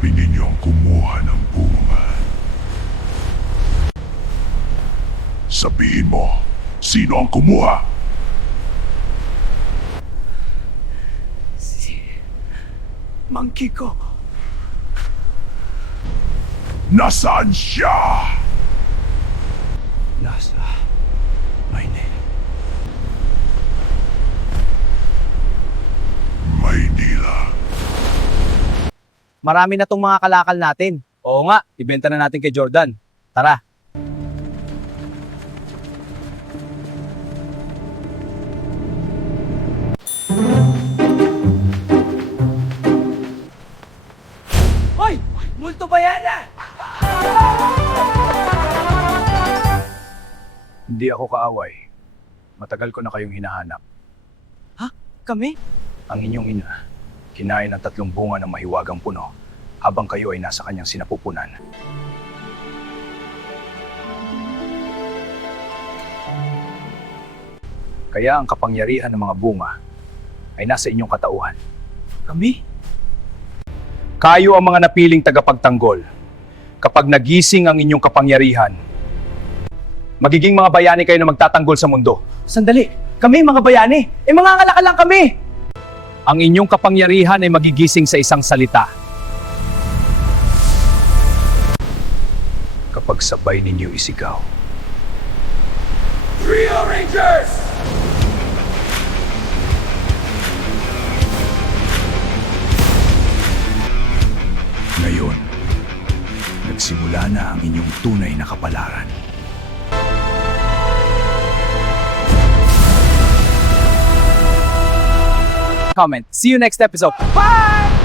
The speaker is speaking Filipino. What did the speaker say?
Sabi ninyong kumuha ng bunga. Sabihin mo, sino ang kumuha? Si Mang Kiko. Nasaan siya? Nasa Maynila. Maynila. Marami na tong mga kalakal natin. Oo nga, ibenta na natin kay Jordan. Tara. Hoy! Multo ba yan ah? Hindi ako kaaway. Matagal ko na kayong hinahanap. Kami? Ang inyong ina, kinain ng 3 bunga ng mahiwagang puno habang kayo ay nasa kanyang sinapupunan. Kaya ang kapangyarihan ng mga bunga ay nasa inyong katauhan. Kami? Kayo ang mga napiling tagapagtanggol. Kapag nagising ang inyong kapangyarihan, magiging mga bayani kayo na magtatanggol sa mundo. Sandali. Kami mga bayani. Mga kalakal lang kami. Ang inyong kapangyarihan ay magigising sa isang salita. Kapag sabay ninyo isigaw. Trio Rangers! Ngayon, nagsimula na ang inyong tunay na kapalaran. Comment. See you next episode. Bye!